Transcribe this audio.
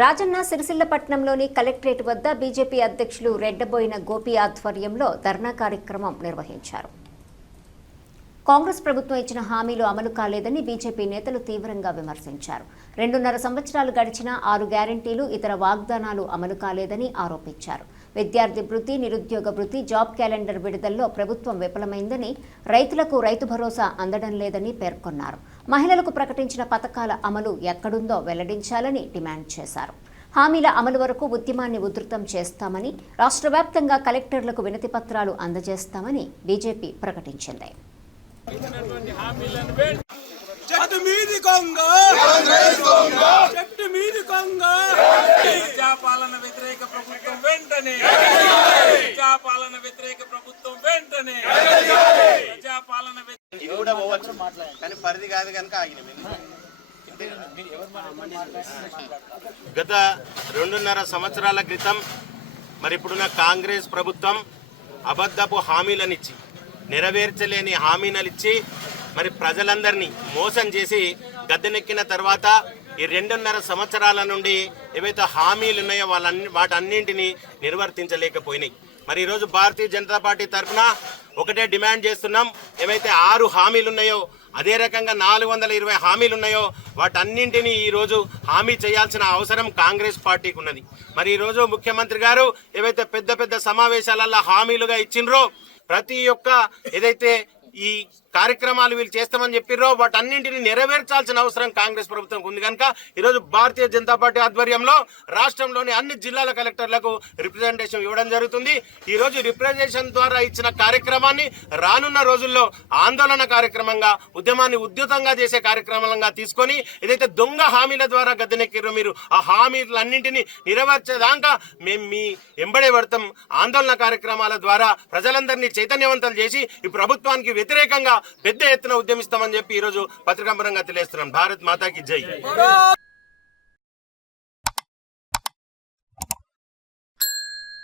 Rajanna సిరిసిల్లపట్నంలోని collectorate వద్ద BJP అధ్యక్షులు రెడ్డబోయిన గోపి ఆధ్వర్యంలో ధర్నా కార్యక్రమం నిర్వహించారు. కాంగ్రెస్ ప్రభుత్వం ఇచ్చిన హామీలు అమలు కాలేదని బీజేపీ నేతలు తీవ్రంగా విమర్శించారు. 2.5 సంవత్సరాలు గడిచినా 6 గ్యారంటీలు, ఇతర వాగ్దానాలు అమలు కాలేదని ఆరోపించారు. విద్యార్థి భృతి, నిరుద్యోగ భృతి, జాబ్ క్యాలెండర్ విడుదలలో ప్రభుత్వం విఫలమైందని, రైతులకు రైతు భరోసా అందడం లేదని పేర్కొన్నారు. మహిళలకు ప్రకటించిన పథకాల అమలు ఎక్కడుందో వెల్లడించాలని డిమాండ్ చేశారు. హామీల అమలు వరకు ఉద్యమాన్ని ఉధృతం చేస్తామని, రాష్ట్ర వ్యాప్తంగా కలెక్టర్లకు వినతి పత్రాలు అందజేస్తామని బీజేపీ ప్రకటించింది. గత 2.5 సంవత్సరాల క్రితం మరి ఇప్పుడున్న కాంగ్రెస్ ప్రభుత్వం అబద్ధపు హామీలనిచ్చి, నెరవేర్చలేని హామీలనిచ్చి మరి ప్రజలందరినీ మోసం చేసి గద్దెనెక్కిన తర్వాత ఈ 2.5 సంవత్సరాల నుండి ఏవైతే హామీలు ఉన్నాయో వాటన్నింటినీ నిర్వర్తించలేకపోయినాయి. మరి ఈరోజు భారతీయ జనతా పార్టీ తరఫున ఒకటే డిమాండ్ చేస్తున్నాం. ఏవైతే 6 హామీలు ఉన్నాయో, అదే రకంగా 420 హామీలు ఉన్నాయో వాటన్నింటినీ ఈరోజు హామీ చేయాల్సిన అవసరం కాంగ్రెస్ పార్టీకి ఉన్నది. మరి ఈరోజు ముఖ్యమంత్రి గారు ఏవైతే పెద్ద పెద్ద సమావేశాలలో హామీలుగా ఇచ్చిండ్రో, ప్రతి ఒక్క ఏదైతే ఈ కార్యక్రమాలు వీళ్ళు చేస్తామని చెప్పిర్రో వాటన్నింటినీ నెరవేర్చాల్సిన అవసరం కాంగ్రెస్ ప్రభుత్వం ఉంది. కనుక ఈరోజు భారతీయ జనతా పార్టీ ఆధ్వర్యంలో రాష్ట్రంలోని అన్ని జిల్లాల కలెక్టర్లకు రిప్రజెంటేషన్ ఇవ్వడం జరుగుతుంది. ఈరోజు రిప్రజెంటేషన్ ద్వారా ఇచ్చిన కార్యక్రమాన్ని రానున్న రోజుల్లో ఆందోళన కార్యక్రమంగా, ఉద్యమాన్ని ఉధృతంగా చేసే కార్యక్రమంగా తీసుకొని ఏదైతే దొంగ హామీల ద్వారా గద్దెనెక్కిర్రో మీరు ఆ హామీలన్నింటినీ నెరవేర్చేదాకా మేము మీ ఎంబడే పడతాం. ఆందోళన కార్యక్రమాల ద్వారా ప్రజలందరినీ చైతన్యవంతులు చేసి ఈ ప్రభుత్వానికి వ్యతిరేకంగా పెద్ద ఎత్తున ఉద్యమిస్తామని చెప్పి ఈరోజు పత్రికాపరంగా తెలియజేస్తున్నాం. భారత్ మాతాకి జై.